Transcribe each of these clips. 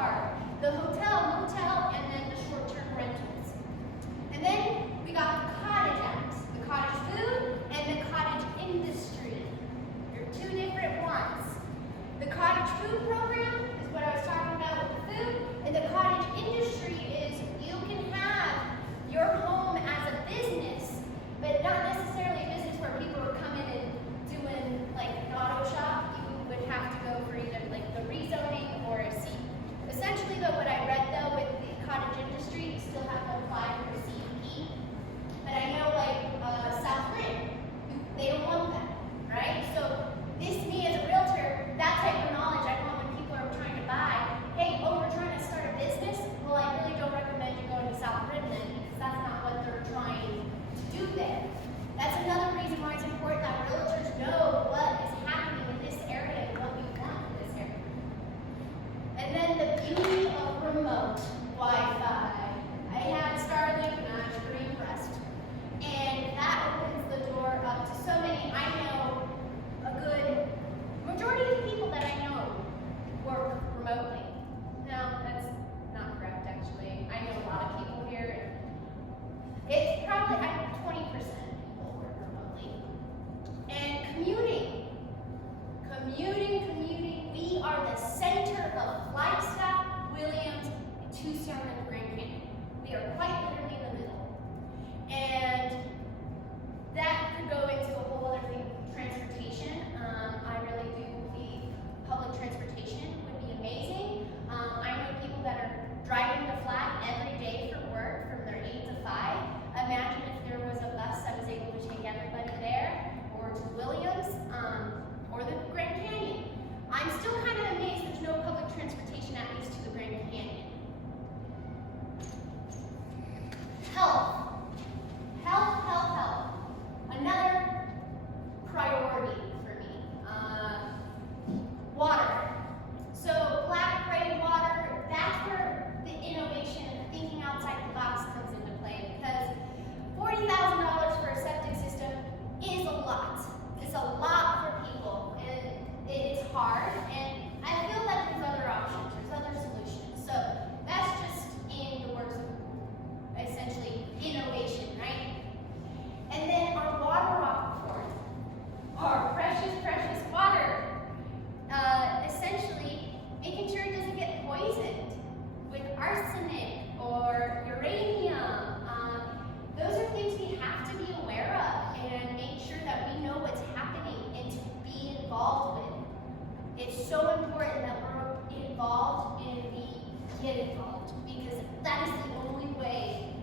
part. The hotel, motel, and then the short-term rentals. And then we got the cottage acts, the cottage food and the cottage industry. They're two different ones. The cottage food program is what I was talking about with the food, and the cottage industry is you can have your home as a business, but not necessarily a business where people are coming and doing like an auto shop. You would have to go for either like the rezoning or a C. Essentially though, what I read though with the cottage industry, you still have to apply for a CUP. But I know like South Rim, they don't want that, right? So this, me as a realtor, that type of knowledge I want when people are trying to buy. Hey, oh, we're trying to start a business? Well, I really don't recommend you going to South Rim then, because that's not what they're trying to do there. That's another reason why it's important that realtors know what is happening in this area and what we want in this area. And then the beauty of remote Wi-Fi. I had Starlink and I was pretty impressed. And that opens the door up to so many. I know a good majority of the people that I know work remotely. No, that's not correct actually. I know a lot of people here. It's probably 20% of people work remotely. And commuting. We are the center of Flagstaff, Williams, and Tucson and Grand Canyon. We are quite literally in the middle. And that could go into a whole other thing, transportation. I really do believe public transportation would be amazing. I know people that are driving the flag every day for work from their 8 to 5. Imagine if there was a bus that was able to take everybody there, or to Williams, or the Grand Canyon. I'm still kind of amazed there's no public transportation at least to the Grand Canyon. Health. Another priority for me. Water. So black gray water, that's where the innovation and the thinking outside the box comes into play, because $40,000 for a septic system is a lot. It's a lot for people, and it's hard, and I feel that there's other options, there's other solutions. So that's just in the works of essentially innovation, right? And then our water aquifer, our precious, precious water. Essentially making sure it doesn't get poisoned with arsenic or uranium. Those are things we have to be aware of and make sure that we know what's happening and to be involved with. It's so important that we're involved and we get involved, because that is the only way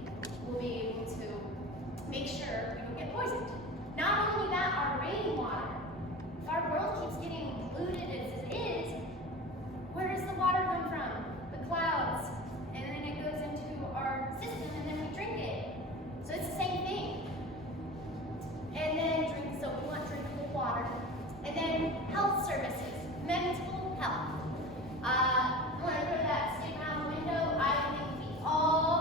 we'll be able to make sure we don't get poisoned. Not only that, our rainwater. If our world keeps getting polluted as it is, where does the water come from? The clouds. And then it goes into our system and then we drink it. So it's the same thing. And then so we want drinkable water. And then health services, mental health. I want to put that stick out the window. I think we all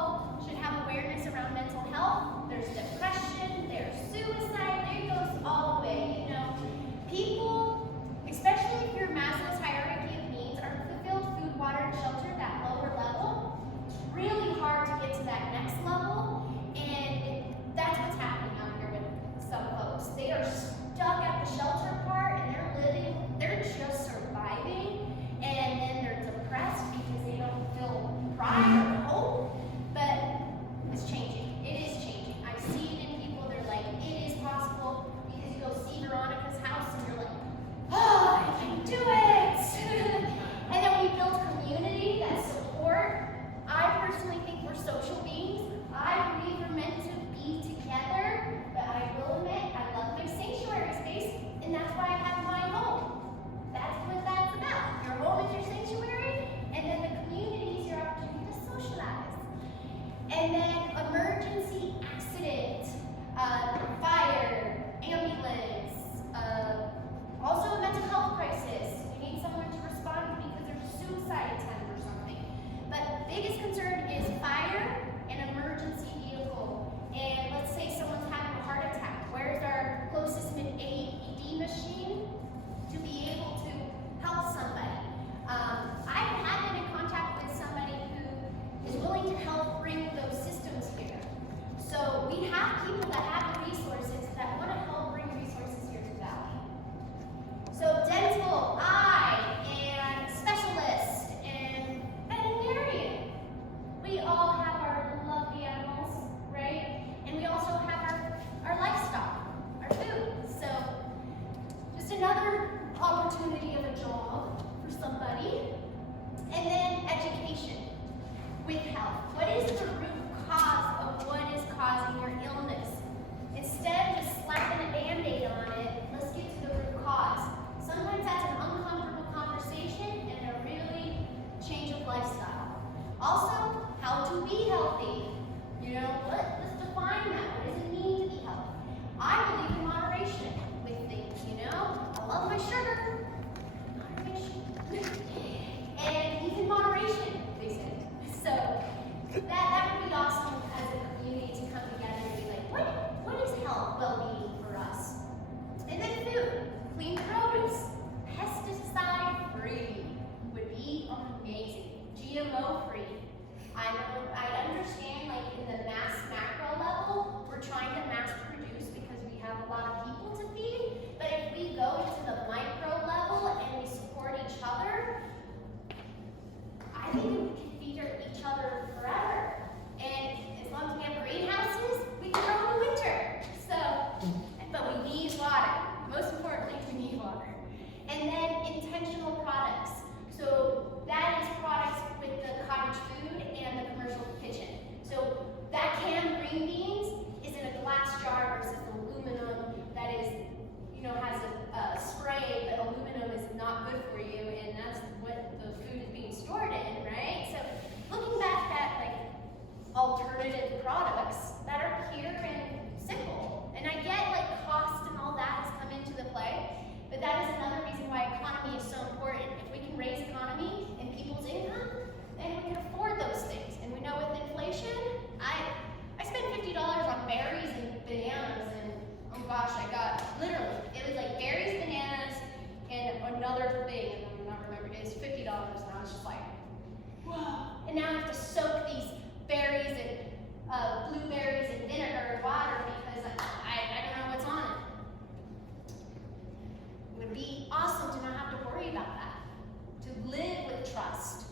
free. I understand, like, in the macro level, we're trying to mass produce because we have a lot of people to feed. But if we go into the micro level and we support each other, I think we can feed each other forever. And as long as we have greenhouses, we can grow in the winter. So, but we need water. Most importantly, we need water. And then intentional products. So that is products with the cottage food and the commercial kitchen. So that canned green beans is in a glass jar versus aluminum that is, has a spray, but aluminum is not good for you, and that's what the food is being stored in, right? So looking back at like alternative products that are pure and simple. And I get like cost and all that has come into the play, but that is another reason why economy is so important. If we can raise economy and people's income, then we can afford those things. And we know with inflation, I spent $50 on berries and bananas, and oh gosh, I got literally, it was like berries, bananas, and another thing, and I'm not remembering, it was $50, and I was just like, whoa. And now I have to soak these berries and blueberries in vinegar and water because I don't know what's on it. It would be awesome to not have to worry about that, to live with trust.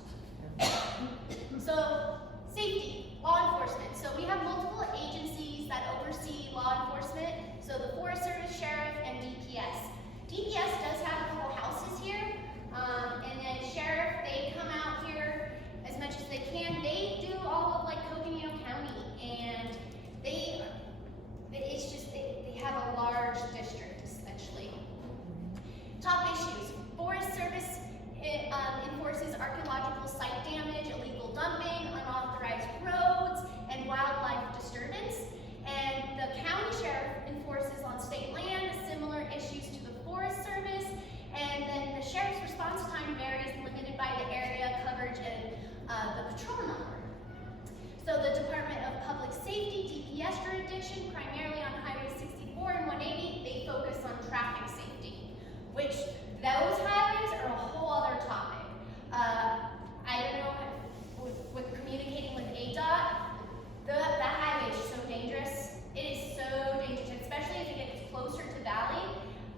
So, safety, law enforcement. So we have multiple agencies that oversee law enforcement. So the Forest Service, Sheriff, and DPS. DPS does have a couple houses here, and then Sheriff, they come out here as much as they can. They do all of like Coconino County, and they have a large district essentially. Top issues: Forest Service enforces archaeological site damage, illegal dumping, unauthorized roads, and wildlife disturbance. And the county sheriff enforces on state land, similar issues to the Forest Service. And then the sheriff's response time varies, limited by the area coverage and the patrol number. So the Department of Public Safety, DPS jurisdiction, primarily on Highway 64 and 180, they focus on traffic safety, which those highways are a whole other topic. I don't know, with communicating with ADOT, that highway is so dangerous. It is so dangerous, especially if it gets closer to Valley.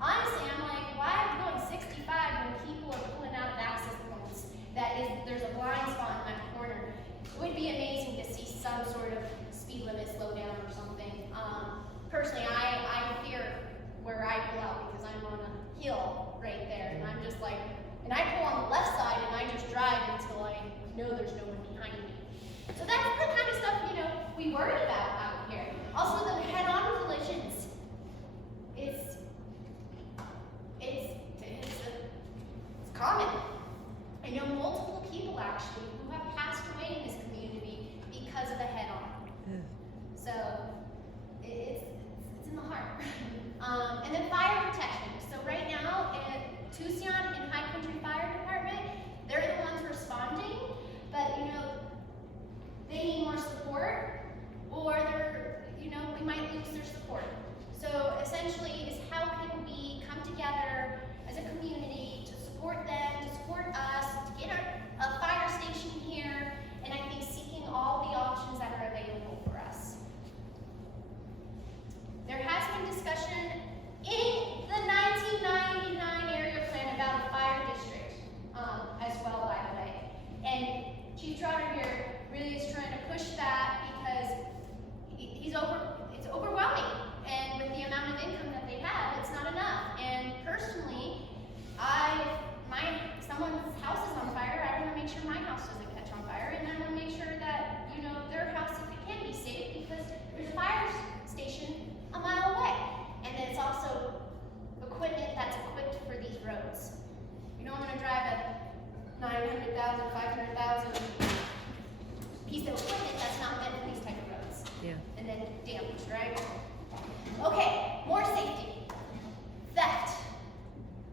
Honestly, I'm like, why am I going 65 when people are pulling out of access points? There's a blind spot in that corner. It would be amazing to see some sort of speed limit slow down or something. Personally, I fear where I pull out because I'm on a hill right there, and I'm just like, and I pull on the left side and I just drive until I know there's no one behind me. So that's the kind of stuff, we worry about out here. Also, the head-on collisions. It's common. I know multiple people actually who have passed away in this community because of the head-on. So it's in the heart. And then fire protection. So right now, Tucson and High Country Fire Department, they're the ones responding, but they need more support, or we might lose their support. So essentially is how can we come together as a community to support them, to support us, to get a fire station here, and I think seeking all the options that are available for us. There has been discussion in the 1999 area plan about a fire district as well, by the way. And Chief Trotter here really is trying to push that because it's overwhelming. And with the amount of income that they have, it's not enough. And personally, someone's house is on fire, I want to make sure my house doesn't catch on fire, and I want to make sure that, their house, if it can be safe, because there's a fire station a mile away. And then it's also equipment that's equipped for these roads. You don't want to drive a $900,000, $500,000 piece of equipment that's not meant for these type of roads. Yeah. And then damage, right? Okay, more safety. Theft.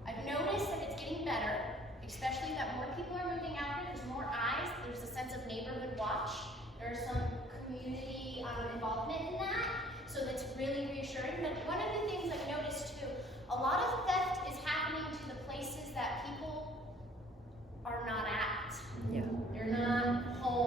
I've noticed that it's getting better, especially that more people are moving out here. There's more eyes. There's a sense of neighborhood watch. There's some community involvement in that. So that's really reassuring. But one of the things I've noticed too, a lot of theft is happening to the places that people are not at. Yeah. They're not home.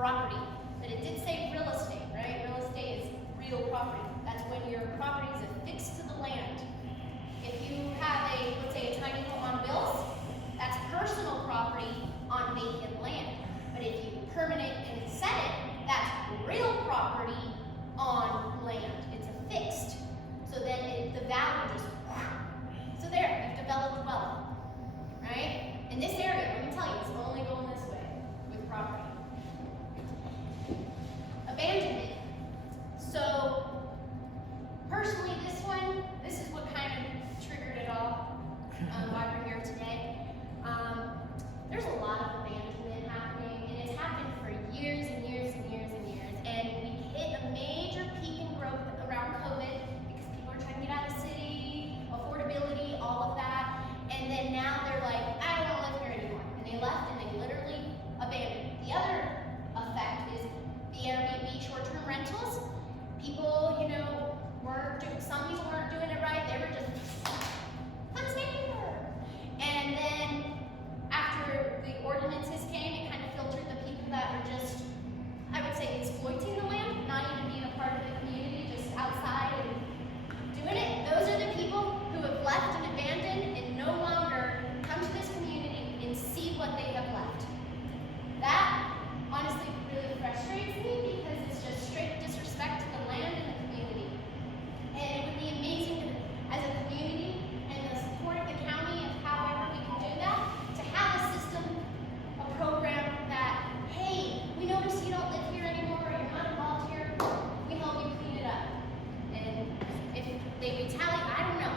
property. But it did say real estate, right? Real estate is real property. That's when your property is affixed to the land. If you have a, let's say, a tiny home on wheels, that's personal property on vacant land. But if you permanent and set it, that's real property on land. It's affixed. So then the value just, so there, you've developed wealth, right? In this area, let me tell you, it's only going this way with property. Abandonment. So, personally, this is what kind of triggered it all, why we're here today. There's a lot of abandonment happening, and it's happened for years and years and years and years. And we hit a major peak in growth around COVID because people are trying to get out of the city, affordability, all of that. And then now they're like, I don't want to live here anymore. And they left and they literally abandoned. The other effect is the Airbnb short-term rentals. People, some people weren't doing it right. They were just, let's stay here. And then after the ordinances came, it kind of filtered the people that were just, I would say, exploiting the land, not even being a part of the community, just outside and doing it. Those are the people who have left and abandoned and no longer come to this community and see what they have left. That honestly really frustrates me because it's just straight disrespect to the land and the community. And it would be amazing as a community and the support of the county and however we can do that, to have a system, a program that, hey, we notice you don't live here anymore or you're not involved here, we help you clean it up. And if they retaliate, I don't know.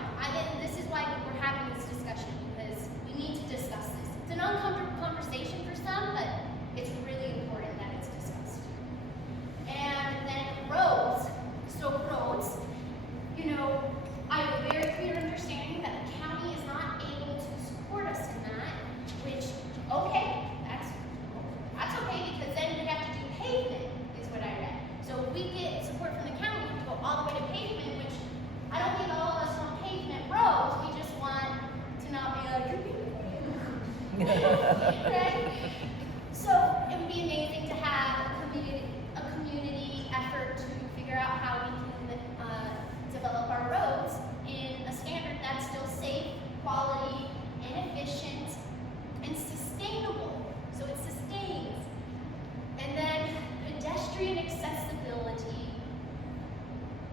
This is why we're having this discussion, because we need to discuss this. It's an uncomfortable conversation for some, but it's really important that it's discussed. And then roads. So roads, I have a very clear understanding that the county is not able to support us in that, which, okay, that's okay, because then we have to do pavement, is what I read. So if we get support from the county to go all the way to pavement, which I don't think all of us want pavement roads, we just want to not be like, right? So it would be amazing to have a community effort to figure out how we can develop our roads in a standard that's still safe, quality, and efficient, and sustainable. So it sustains. And then pedestrian accessibility.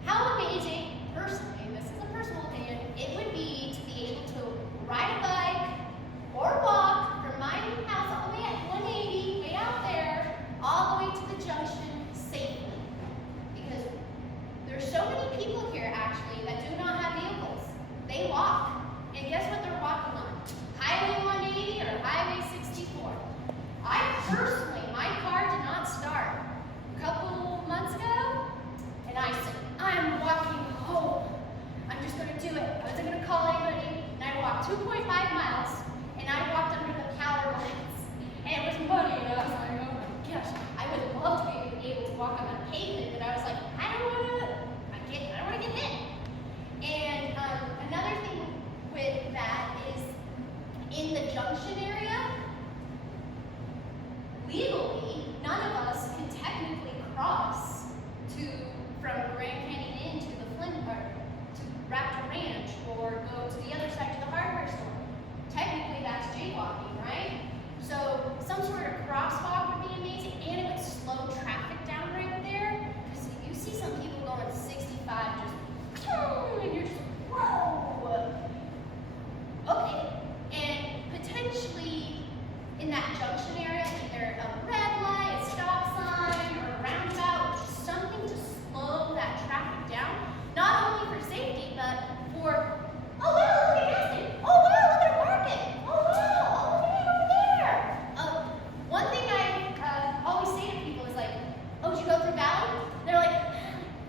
How amazing, personally, and this is a personal opinion, it would be to be able to ride a bike or walk from my house all the way at 180, way out there, all the way to the junction safely. Because there's so many people here actually that do not have vehicles. They walk. And guess what they're walking on? Highway 180 or Highway 64. I personally, my car did not start a couple months ago, and I said, I'm walking home. I'm just going to do it. I wasn't going to call anybody, and I walked 2.5 miles, and I walked under the power lines. And it was muddy, and I was like, oh my gosh, I would love to be able to walk on that pavement, but I was like, I don't want to get hit. And another thing with that is in the junction area, legally, none of us can technically cross from Grand Canyon Inn to the Flint Park, to Raptor Ranch, or go to the other side to the hardware store. Technically, that's jaywalking, right? So some sort of crosswalk would be amazing, and it would slow traffic down right there. Because you see some people going 65, just, and you're just, whoa. Okay, and potentially in that junction area, either a red light, a stop sign, or a roundabout, just something to slow that traffic down. Not only for safety, but for, oh wow, look at Gaston. Oh wow, look at a market. Oh wow, oh look at over there. One thing I always say to people is like, oh, did you go through Valley? They're like,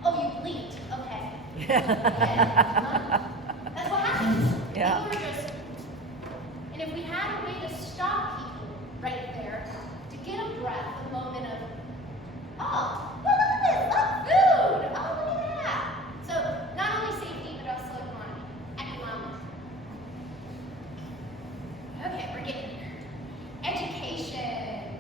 oh, you blinked. Okay. Yeah. That's what happens. Yeah. People are just, and if we had a way to stop people right there, to get a breath, a moment of, oh, well, look at this, oh, food, oh, look at that. So not only safety, but also economic. Okay, we're getting here. Education.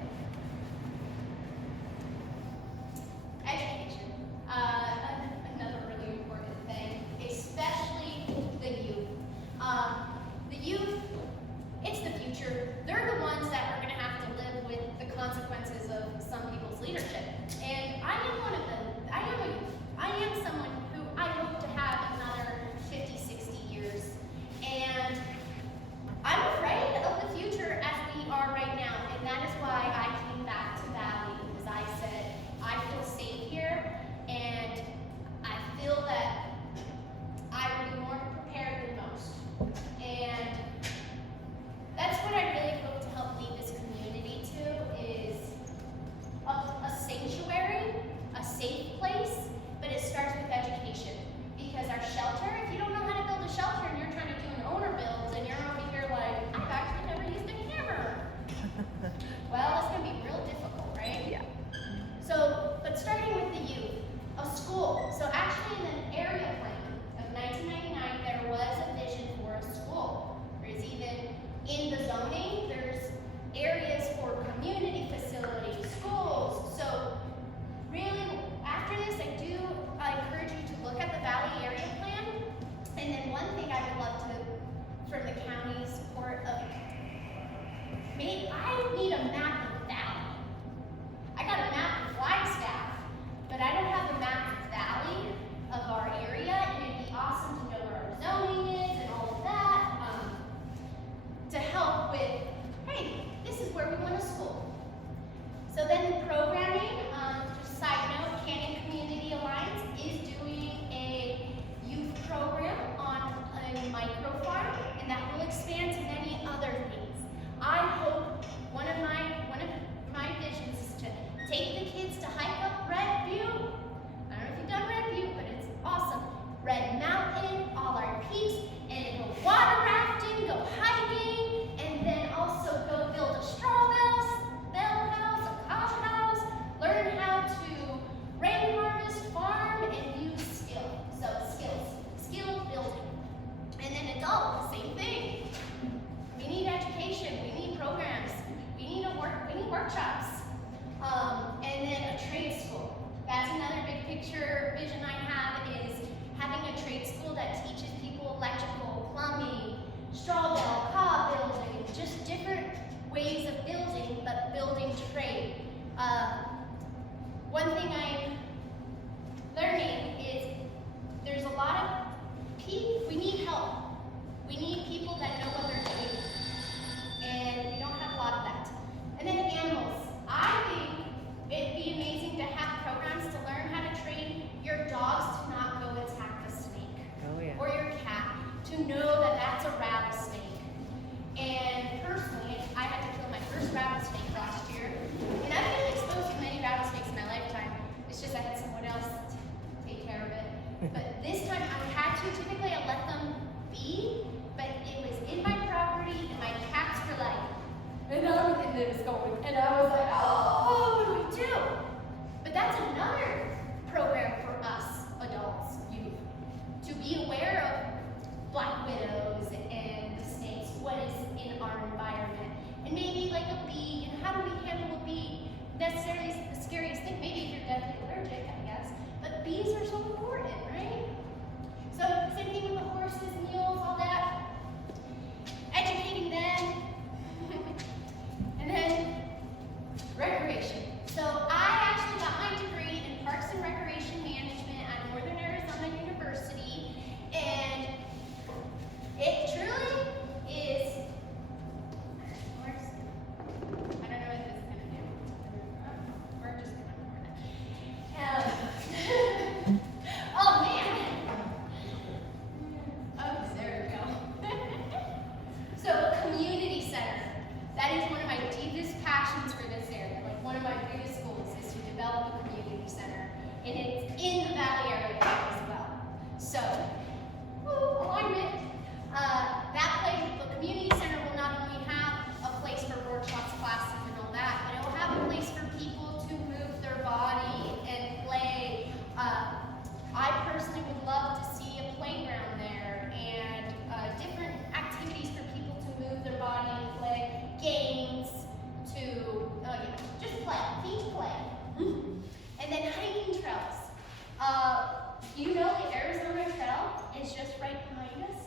Do you know the Arizona Trail is just right behind us?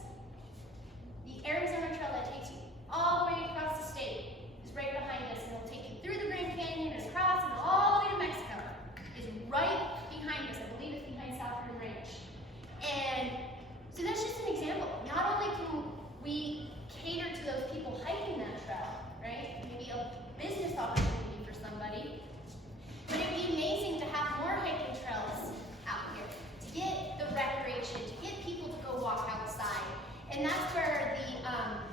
The Arizona Trail that takes you all the way across the state is right behind us, and it'll take you through the Grand Canyon and across and all the way to Mexico. Is right behind us. I believe it's behind Southern Range. And so that's just an example. Not only can we cater to those people hiking that trail, right? Maybe a business opportunity for somebody, but it'd be amazing to have more hiking trails out here, to get the recreation, to get people to go walk outside. And that's where the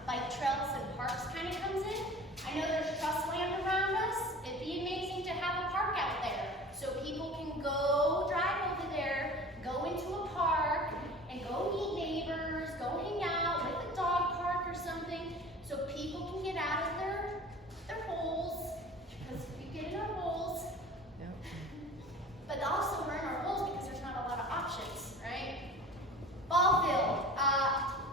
bike trails and parks kind of comes in. I know there's trust land around us. It'd be amazing to have a park out there so people can go drive over there, go into a park, and go meet neighbors, go hang out with a dog park or something, so people can get out of their holes, because we get in our holes, but also we're in our holes because there's not a lot of options, right? Ball field.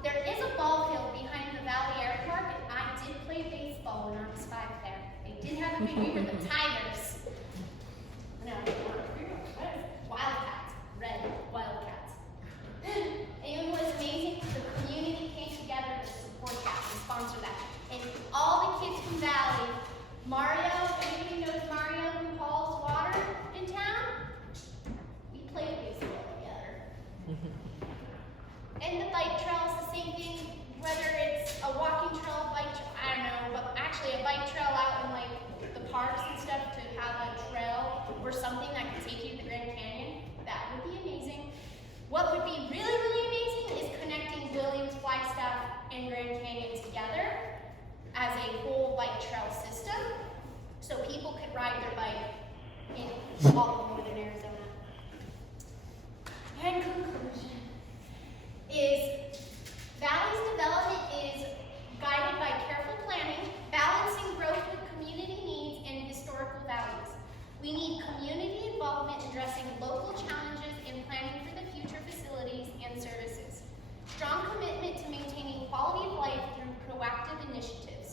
There is a ball field behind the Valle Az Park, and I did play baseball when I was 5 there. They did have a big, we were the Tigers. No, Wildcats, red Wildcats. And it was amazing because the community came together to support that and sponsor that. And all the kids from Valley, Mario, anybody knows Mario who hauls water in town? We played baseball together. And the bike trail is the same thing, whether it's a walking trail, bike trail, I don't know, but actually a bike trail out in like the parks and stuff to have a trail or something that can take you to the Grand Canyon, that would be amazing. What would be really, really amazing is connecting Williams, Flagstaff, and Grand Canyon together as a whole bike trail system so people could ride their bike in all of northern Arizona. And conclusion is Valley's development is guided by careful planning, balancing growth with community needs and historical values. We need community involvement addressing local challenges and planning for the future facilities and services. Strong commitment to maintaining quality of life through proactive initiatives.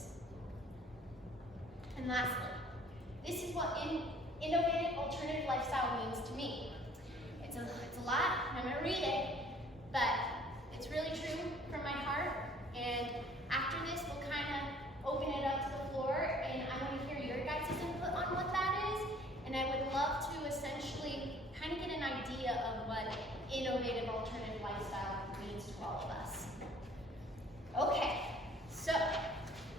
And lastly, this is what innovative alternative lifestyle means to me. It's a lot, I'm gonna read it, but it's really true from my heart. And after this, we'll kind of open it up to the floor, and I want to hear your guys' input on what that is. And I would love to essentially kind of get an idea of what innovative alternative lifestyle means to all of us. Okay, so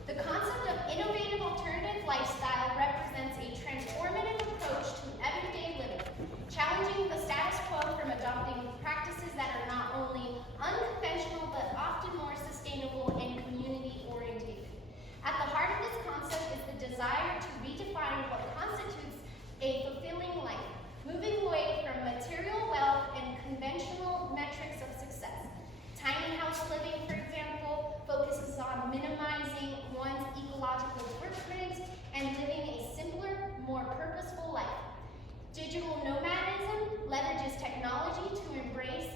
the concept of innovative alternative lifestyle represents a transformative approach to everyday living, challenging the status quo from adopting practices that are not only unconventional but often more sustainable and community-oriented. At the heart of this concept is the desire to redefine what constitutes a fulfilling life, moving away from material wealth and conventional metrics of success. Tiny house living, for example, focuses on minimizing one's ecological footprint and living a simpler, more purposeful life. Digital nomadism leverages technology to embrace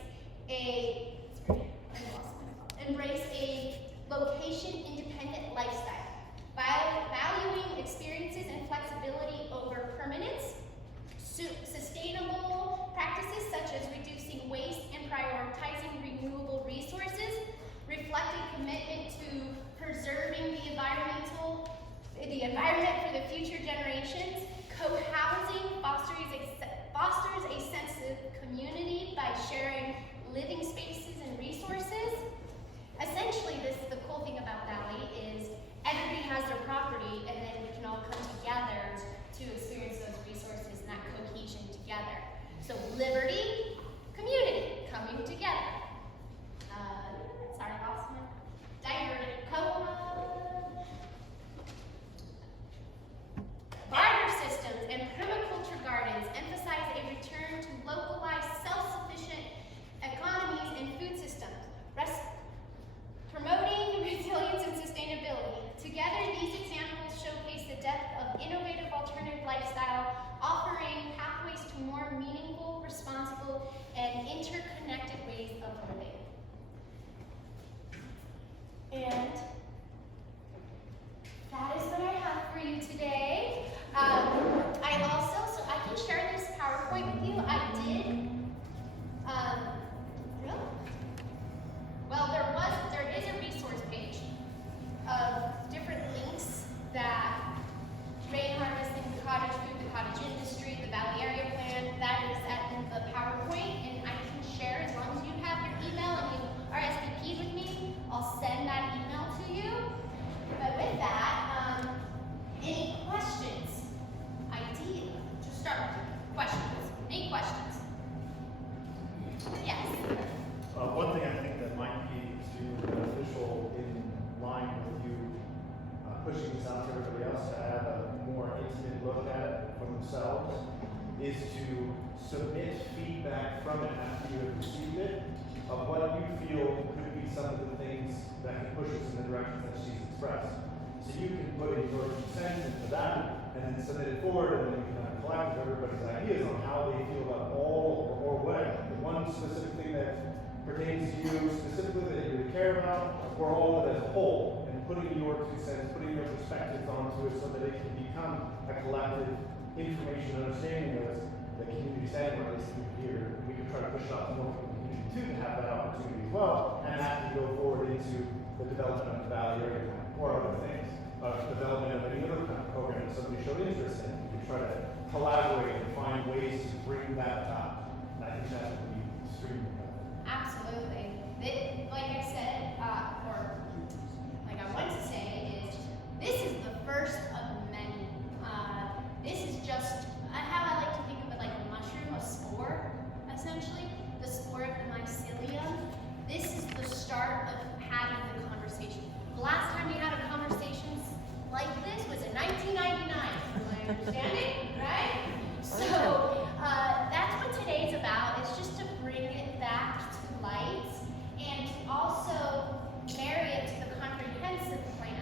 a location-independent lifestyle, valuing experiences and flexibility over permanence. Sustainable practices such as reducing waste and prioritizing renewable resources reflect a commitment to preserving the environment for the future generations. Co-housing fosters a sense of community by sharing living spaces and resources. Essentially, the cool thing about Valley is everybody has their property, and then we can all come together to experience those resources and that cohesion together. So liberty, community, coming together. Sorry, lost my diverted. Barter systems and permaculture gardens emphasize a return to localized, self-sufficient economies and food systems, promoting resilience and sustainability. Together, these examples showcase the depth of innovative alternative lifestyle, offering pathways to more meaningful, responsible, and interconnected ways of living. And that is what I have for you today. I can share this PowerPoint with you. I did start with questions. Any questions? Yes. One thing I think that might be extremely beneficial in line with you pushing this out to everybody else to have a more intimate look at it for themselves is to submit feedback from it after you have received it of what you feel could be some of the things that can push us in the direction that she's expressed. So you can put in your 2 cents into that and then submit it forward, and then you can kind of collect everybody's ideas on how they feel about all or whatever. The one specific thing that pertains to you specifically that you really care about, or all of it as a whole, and putting your 2 cents, putting your perspectives onto it so that it can become a collective information understanding of the community standard, or at least here. We can try to push out to more people in the community too to have that opportunity as well, and that can go forward into the development of the Valley area plan or other things, development of any other kind of program that somebody showed interest in. We can try to collaborate and find ways to bring that about. And I think that would be extremely helpful. Absolutely. Like I said, or like I want to say, is this is the first of many. This is just how I like to think of it, like a mushroom, a spore, essentially, the spore of the mycelium. This is the start of having the conversation. The last time we had a conversation like this was in 1999, from my understanding, right? So that's what today's about. It's just to bring it back to light and to also marry it to the comprehensive plan.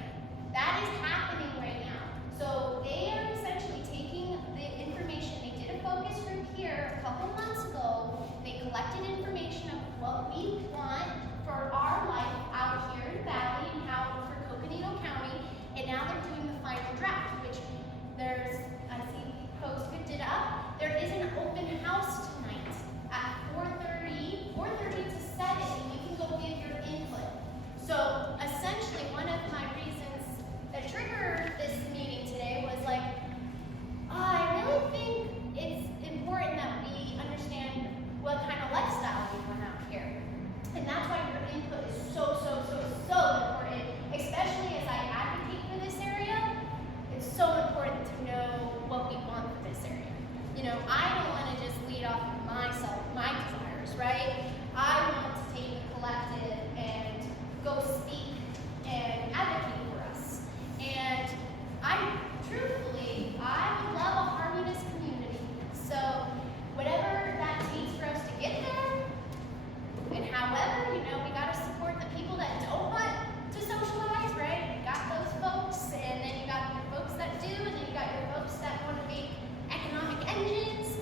That is happening right now. So they are essentially taking the information. They did a focus group here a couple months ago. They collected information of what we want for our life out here in Valley and how for Coconino County. And now they're doing the final draft, which there's, I see Post picked it up. There is an open house tonight at 4:30 to 7, and you can go give your input. So essentially, one of my reasons that triggered this meeting today was like, I really think it's important that we understand what kind of lifestyle we want out here. And that's why your input is so important, especially as I advocate for this area. It's so important to know what we want for this area. You know, I don't want to just lead off of myself, my desires, right? I want to take the collective and go speak and advocate for us. And truthfully, I would love a harmonious community. So whatever that takes for us to get there, and however, you know, we got to support the people that don't want to socialize, right? You got those folks, and then you got your folks that do, and then you got your folks that want to make economic engines.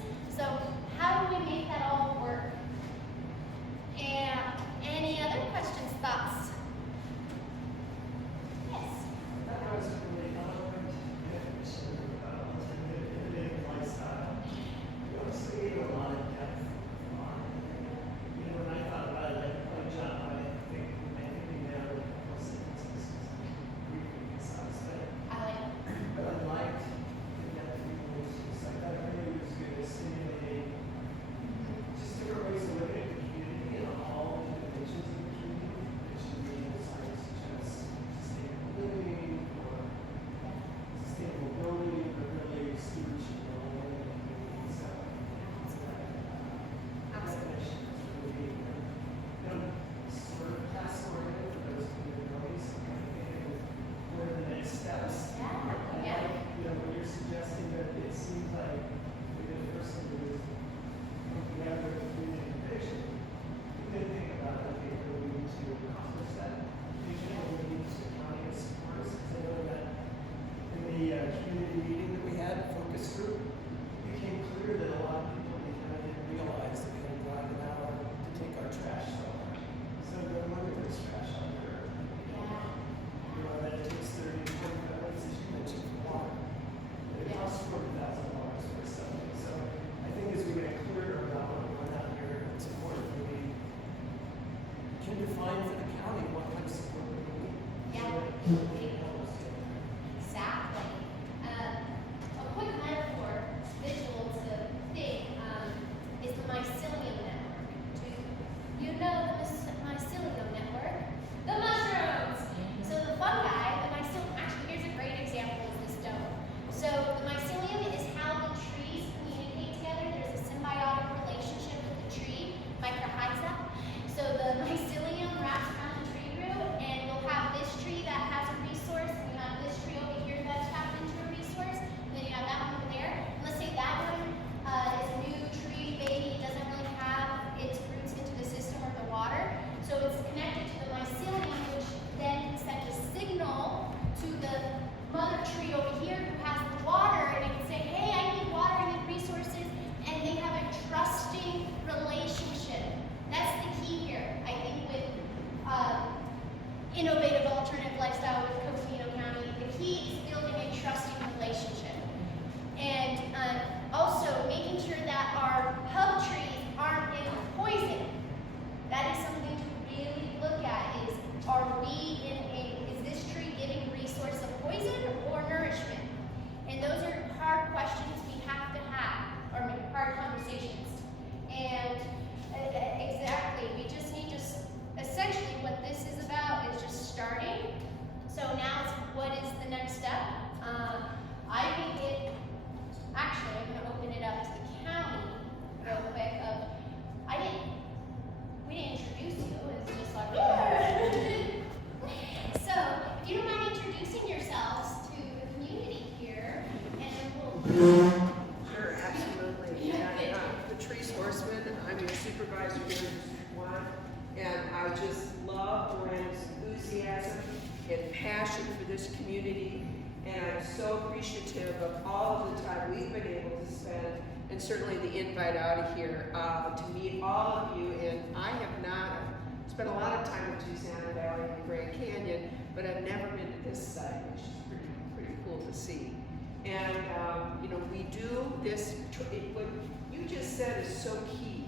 supervisor here in District 1, and I just love Miranda's enthusiasm and passion for this community, and I'm so appreciative of all of the time we've been able to spend, and certainly the invite out of here to meet all of you. And I have not spent a lot of time in Tucson Valley and the Grand Canyon, but I've never been to this site, which is pretty cool to see. And you know, we do this, what you just said is so key.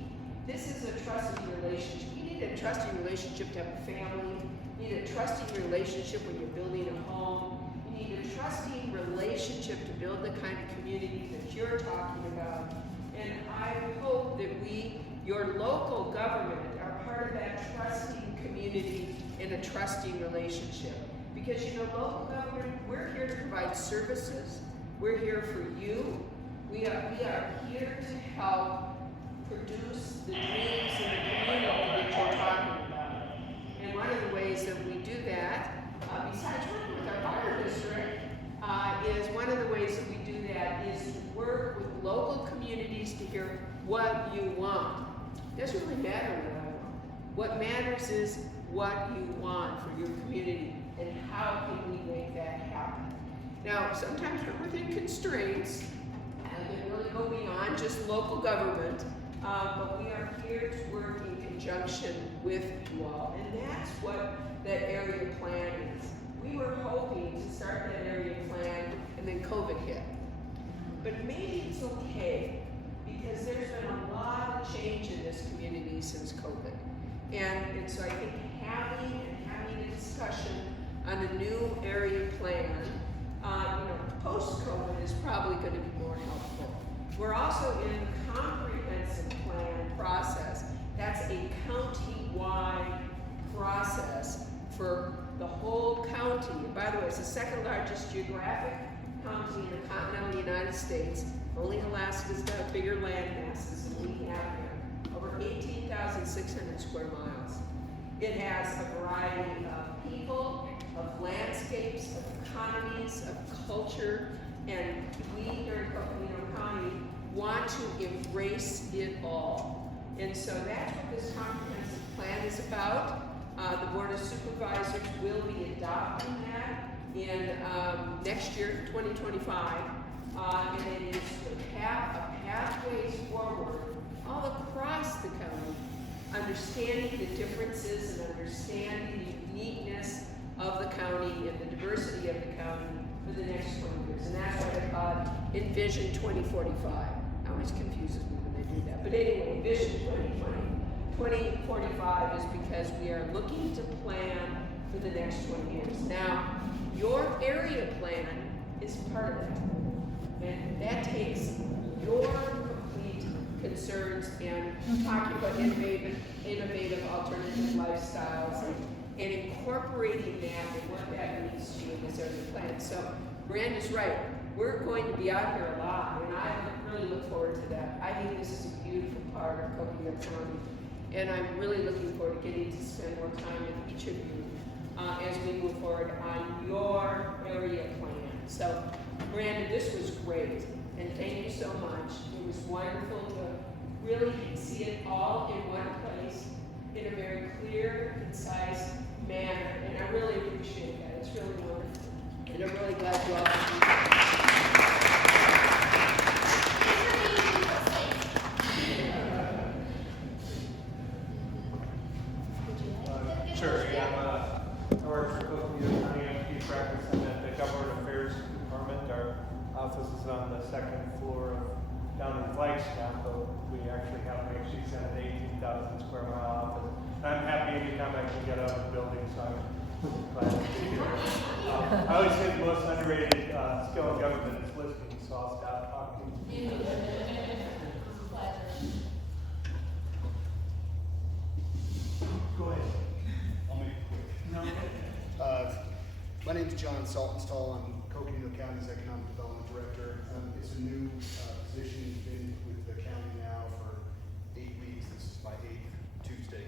This is a trusting relationship. You need a trusting relationship to have a family. You need a trusting relationship when you're building a home. You need a trusting relationship to build the kind of community that you're talking about. And I hope that we, your local government, are part of that trusting community and a trusting relationship. Because you know, local government, we're here to provide services. We're here for you. We are here to help produce the dreams in the community that you're talking about. And one of the ways that we do that, besides working with our fire district, is one of the ways that we do that is to work with local communities to hear what you want. It doesn't really matter what I want. What matters is what you want for your community and how can we make that happen. Now, sometimes we're within constraints, and we really go beyond just local government, but we are here to work in conjunction with you all, and that's what that area plan is. We were hoping to start that area plan, and then COVID hit. But maybe it's okay, because there's been a lot of change in this community since COVID. And so I think having a discussion on a new area plan, you know, post-COVID is probably going to be more helpful. We're also in the comprehensive plan process. That's a county-wide process for the whole county. And by the way, it's the second largest geographic county in the continental United States. Only Alaska's got bigger land masses than we have here. Over 18,600 square miles. It has a variety of people, of landscapes, of economies, of culture, and we here in Coconino County want to embrace it all. And so that's what this comprehensive plan is about. The Board of Supervisors will be adopting that in next year, 2025, and it is to have a pathways forward all across the county, understanding the differences and understanding the uniqueness of the county and the diversity of the county for the next 20 years. And that's what I call Envision 2045. It always confuses me when they do that. But anyway, Vision 2045 is because we are looking to plan for the next 20 years. Now, your area plan is part of that. And that takes your complete concerns and talking about innovative alternative lifestyles and incorporating that and what that means to you in this area plan. So Miranda's right. We're going to be out here a lot, and I really look forward to that. I think this is a beautiful part of Coconino County, and I'm really looking forward to getting to spend more time with each of you as we move forward on your area plan. So, Miranda, this was great, and thank you so much. It was wonderful to really see it all in one place in a very clear, concise manner, and I really appreciate that. It's really wonderful, and I'm really glad you all are here. Sure, yeah, I work for Coconino County. I'm chief practice. I'm at the Government Affairs Department. Our office is on the second floor down in Flagstaff, but we actually have an 18,000 square mile office. I'm happy anytime I can get out of the building, so I'm glad to be here. I always say the most underrated skill in government is listening, so I'll stop talking. Go ahead. I'll make it quick. No. My name is John Saltonstall. I'm Coconino County's Economic Development Director. It's a new position. Been with the county now for 8 weeks. This is my 8th Tuesday.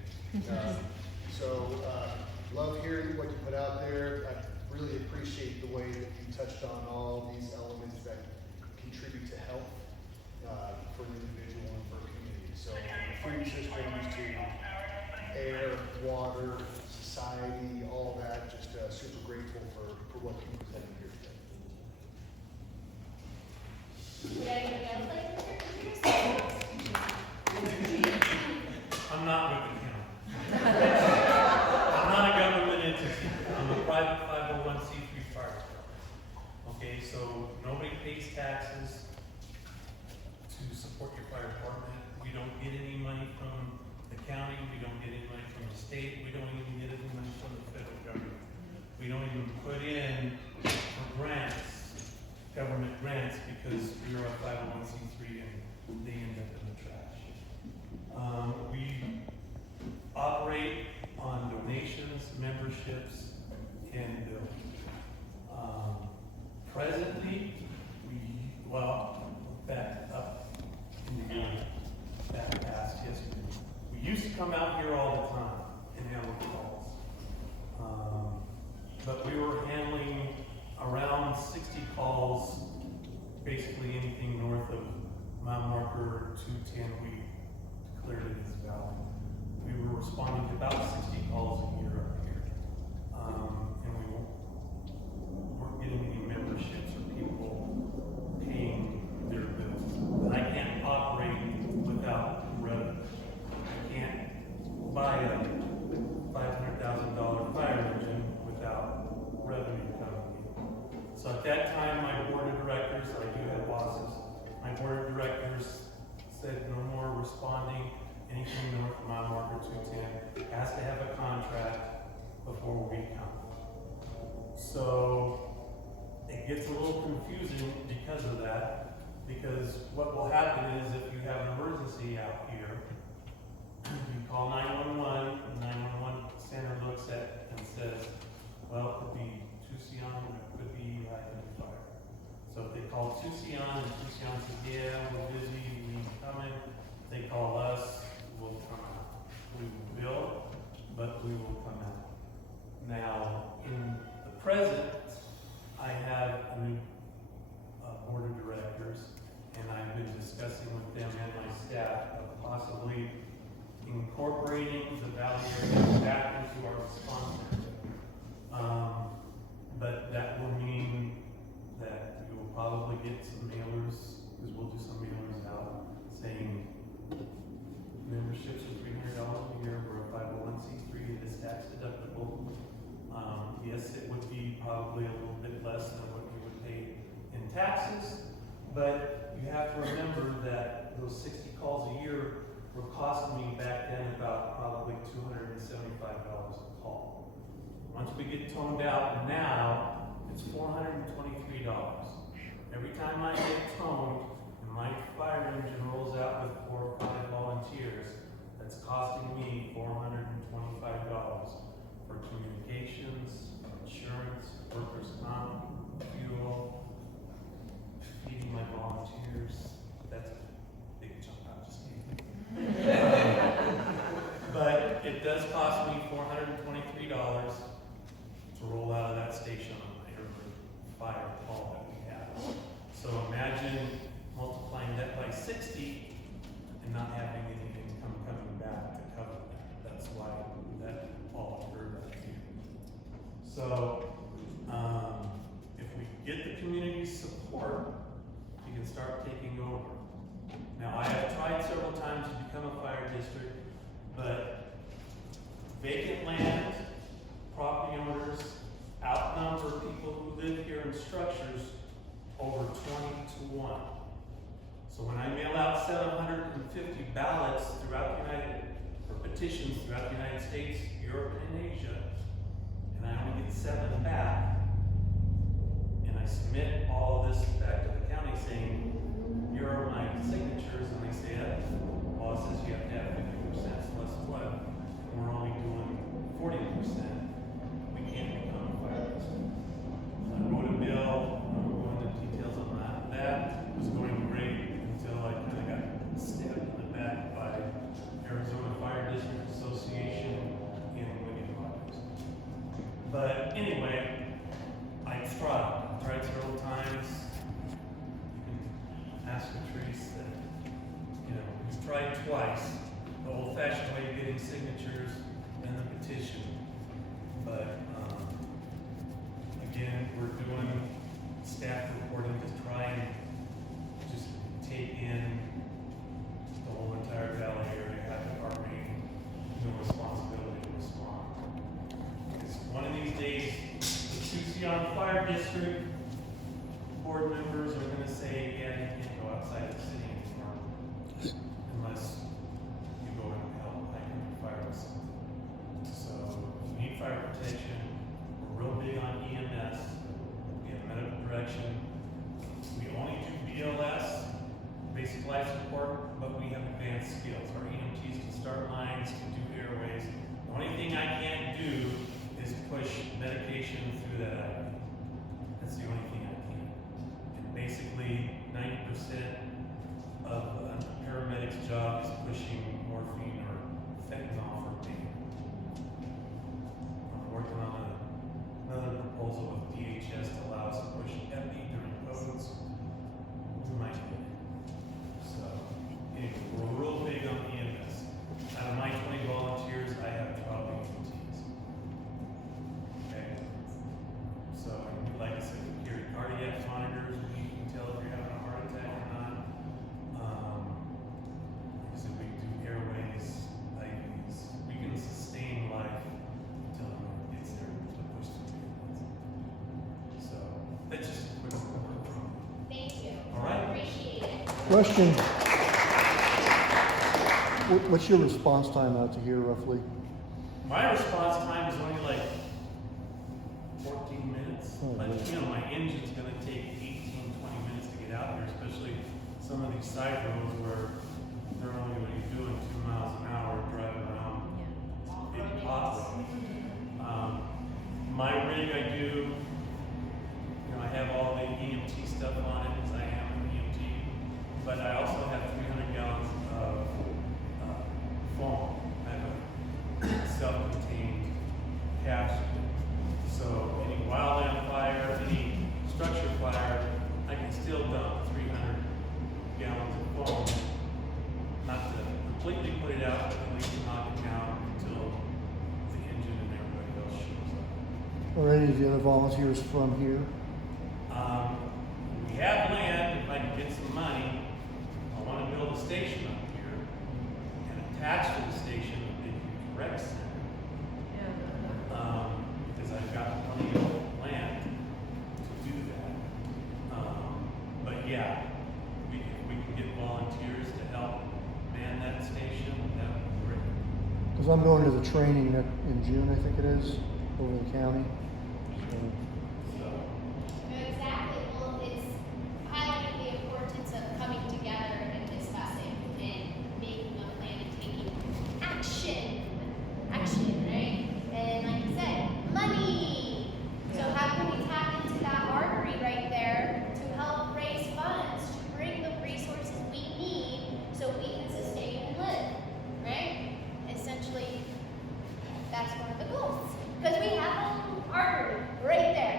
Love hearing what you put out there. I really appreciate the way that you touched on all these elements that contribute to health for an individual and for a community. So on the free three systems to air, water, society, all that. Just super grateful for what you presented here today. Would anybody else like to introduce themselves? I'm not with the county. I'm not a government entity. I'm a private 501c3 fire department. Okay, so nobody pays taxes to support your fire department. We don't get any money from the county. We don't get any money from the state. We don't even get any money from the federal government. We don't even put in for grants, government grants, because we are a 501c3 and they end up in the trash. We operate on donations, memberships, and bills. Presently, back up in the year, back past history. We used to come out here all the time and handle calls. But we were handling around 60 calls, basically anything north of mile marker 210, we declared it as valid. We were responding to about 60 calls a year up here. And we weren't getting any memberships or people paying their bills. And I can't operate without revenue. I can't buy a $500,000 fire engine without revenue coming in. So at that time, my board of directors, I do have bosses, my board of directors said no more responding anything north of mile marker 210, has to have a contract before we come. So it gets a little confusing because of that, because what will happen is if you have an emergency out here, you call 911, the 911 center looks at and says, well, it could be Tucson, or it could be fire. So if they call Tucson and Tucson says, yeah, we're busy, we need coming, they call us, we'll come out. We will bill, but we will come out. Now, in the present, I have a new board of directors, and I've been discussing with them and my staff of possibly incorporating the Valley area back into our response center. But that will mean that you will probably get some mailers, because we'll do some mailers out saying memberships are $300 a year, we're a 501c3, it is tax deductible. Yes, it would be probably a little bit less than what you would pay in taxes, but you have to remember that those 60 calls a year were costing me back then about probably $275 a call. Once we get toned out now, it's $423. Every time I get toned and my fire engine rolls out with 4 or 5 volunteers, that's costing me $425 for communications, insurance, workers' comp, fuel, feeding my volunteers. That's a big chunk I just gave. But it does cost me $423 to roll out of that station on every fire call that we have. So imagine multiplying that by 60 and not having any income coming back to cover that. That's why that all occurred right here. So if we get the community support, we can start taking over. Now, I have tried several times to become a fire district, but vacant land, property owners outnumber people who live here in structures over 20 to 1. So when I mail out 750 ballots throughout the or petitions throughout the United States, Europe, and Asia, and I only get 7 back, and I submit all of this back to the county saying, here are my signatures, and they say, law says you have to have 50%, so let's what? We're only doing 40%. We can't become a fire district. I wrote a bill, I'm going into details on that. That was going great until I kind of got stabbed in the back by Arizona Fire District Association and William Rogers. But anyway, I tried several times. Ask Patrice that, we've tried twice. old-fashioned way of getting signatures and the petition. But, again, we're doing staff reporting to try and just take in the whole entire valley area, have our main, responsibility to respond. Because one of these days, the Tucson Fire District board members are gonna say, yeah, you can't go outside the city anymore unless you go and help like fire or something. So if you need fire protection, we're real big on EMS. We have medical direction. We only do BLS, basic life support, but we have advanced skills. Our EMTs can start lines, can do airways. The only thing I can't do is push medication through that IV. That's the only thing I can. And basically, 90% of a paramedic's job is pushing morphine or fentanyl for pain. I'm working on another proposal with DHS to allow us to push epi during codes. We might do it. So, anyway, we're real big on EMS. Out of my 20 volunteers, I have 12 EMTs. Okay? So, like I said, we carry cardiac monitors, we can tell if you're having a heart attack or not. Like I said, we do airways, IVs. We can sustain life until the Lord gets there to push through the ambulance. So, that's just a quick report from me. Thank you. All right. Appreciate it. Question. What's your response time out to here roughly? My response time is only like 14 minutes. Oh, But, really? my engine's gonna take 18, 20 minutes to get out there, especially some of these side roads where they're only gonna be doing 2 miles an hour driving around big potholes. My rig I do, I have all the EMT stuff on it, because I am an EMT, but I also have 300 gallons of foam. I have a self-contained capsule. So any wildland fire, any structure fire, I can still dump 300 gallons of foam. Not to completely put it out, but at least knock it down until the engine and everybody else shows up. Are any of the other volunteers from here? We have land, if I can get some money, I want to build a station up here and attach to the station a big rec center. Because I've got plenty of land to do that. But yeah, if we can get volunteers to help man that station, that would be great. Because I'm going to the training in June, I think it is, over the county. So, So, Exactly. Well, it's highlighting the importance of coming together and discussing and making a plan and taking action. Action, right? And like you said, money. So how can we tap into that artery right there to help raise funds, to bring the resources we need so we can sustain and live, right? Essentially, that's one of the goals. Because we have an artery right there.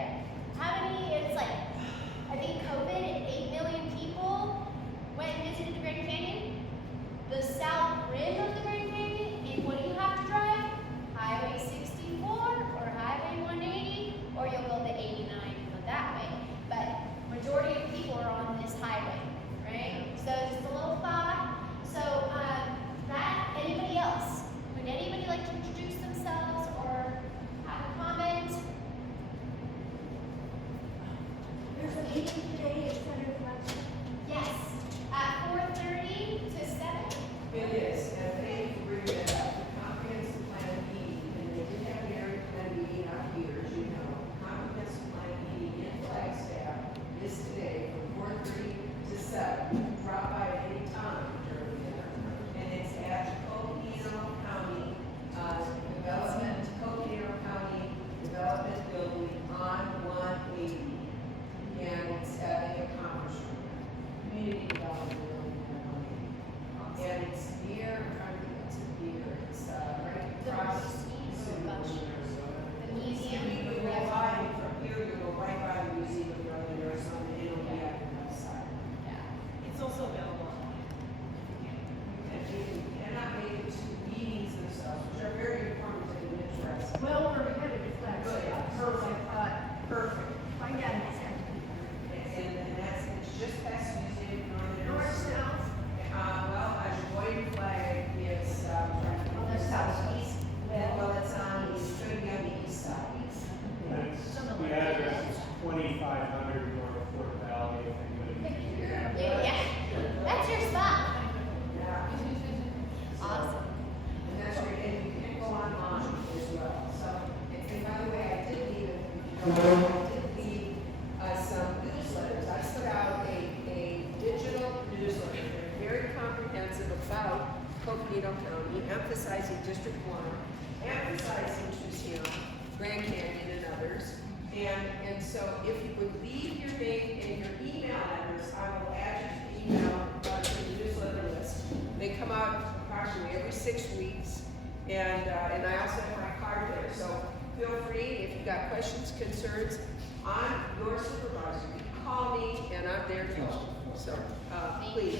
Coconino County, emphasizing District 1, emphasizing Tucson, Grand Canyon, and others. And so if you would leave your name and your email address, I will add your email to the newsletter list. They come out approximately every 6 weeks, and I also have my card there. So feel free, if you've got questions, concerns, I'm your supervisor. You can call me, and I'm there to help. So please.